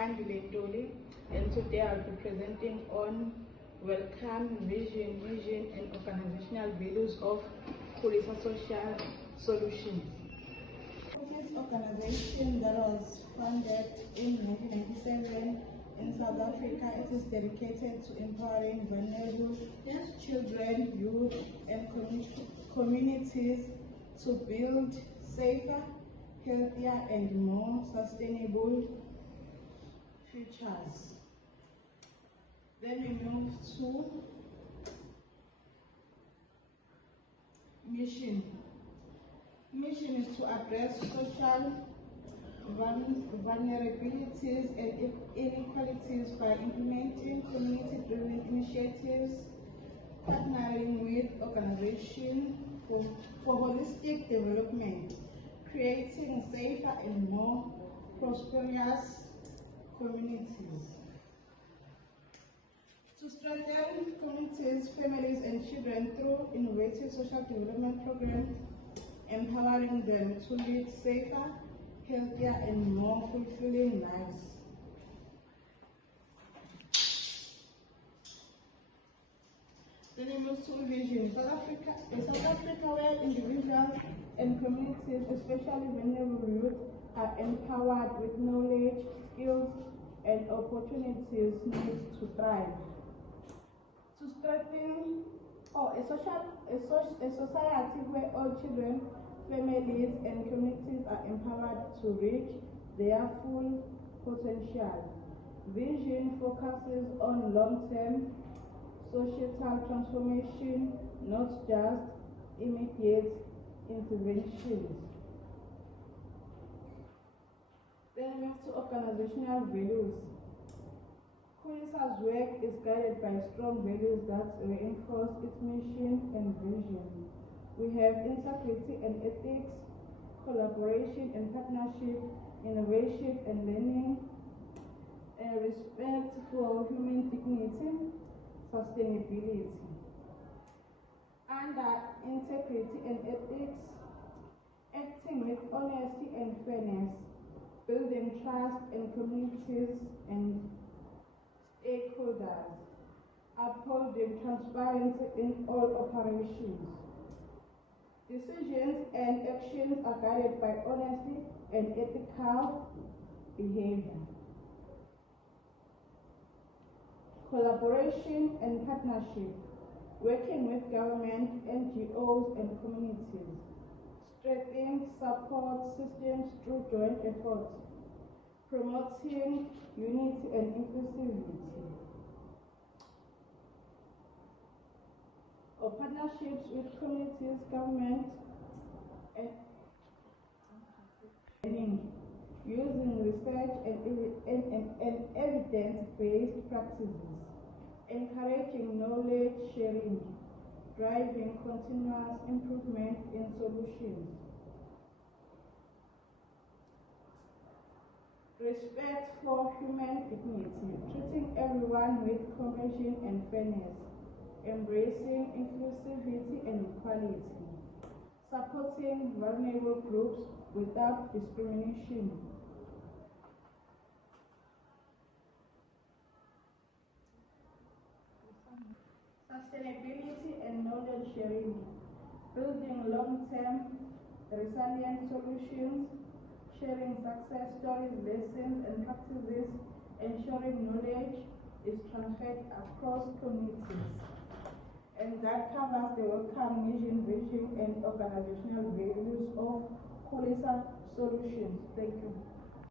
Andile Toli, and today I'll be presenting on welcome, vision, and organizational values of Khulisa Social Solutions. This organization that was founded in 1997 in South Africa, it is dedicated to empowering vulnerable children, youth, and communities to build safer, healthier, and more sustainable futures. Then we move to mission. Mission is to address social vulnerabilities and inequalities by implementing community-driven initiatives, partnering with organizations for holistic development, creating safer and more prosperous communities. To strengthen communities, families, and children through innovative social development programs, empowering them to lead safer, healthier, and more fulfilling lives. Then we move to vision. South Africa where individuals and communities, especially vulnerable youth, are empowered with knowledge, skills, and opportunities needed to thrive. To strengthen a society where all children, families, and communities are empowered to reach their full potential. Vision focuses on long-term societal transformation, not just immediate interventions. Then we move to organizational values. Khulisa's work is guided by strong values that reinforce its mission and vision. We have integrity and ethics, collaboration and partnership, innovation and learning, and respect for human dignity, sustainability. Under integrity and ethics, acting with honesty and fairness, building trust in communities and stakeholders, upholding transparency in all operations. Decisions and actions are guided by honesty and ethical behavior. Collaboration and partnership, working with government, NGOs, and communities. Strengthening support systems through joint efforts. Promoting unity and inclusivity. Of partnerships with communities, government, and using research and evidence-based practices, encouraging knowledge sharing, driving continuous improvement in solutions. Respect for human dignity, treating everyone with compassion and fairness, embracing inclusivity and equality, supporting vulnerable groups without discrimination. Sustainability and knowledge sharing, building long-term resilient solutions, sharing success stories, lessons, and practices, ensuring knowledge is transferred across communities. And that covers the welcome, mission, vision, and organizational values of Khulisa Solutions. Thank you.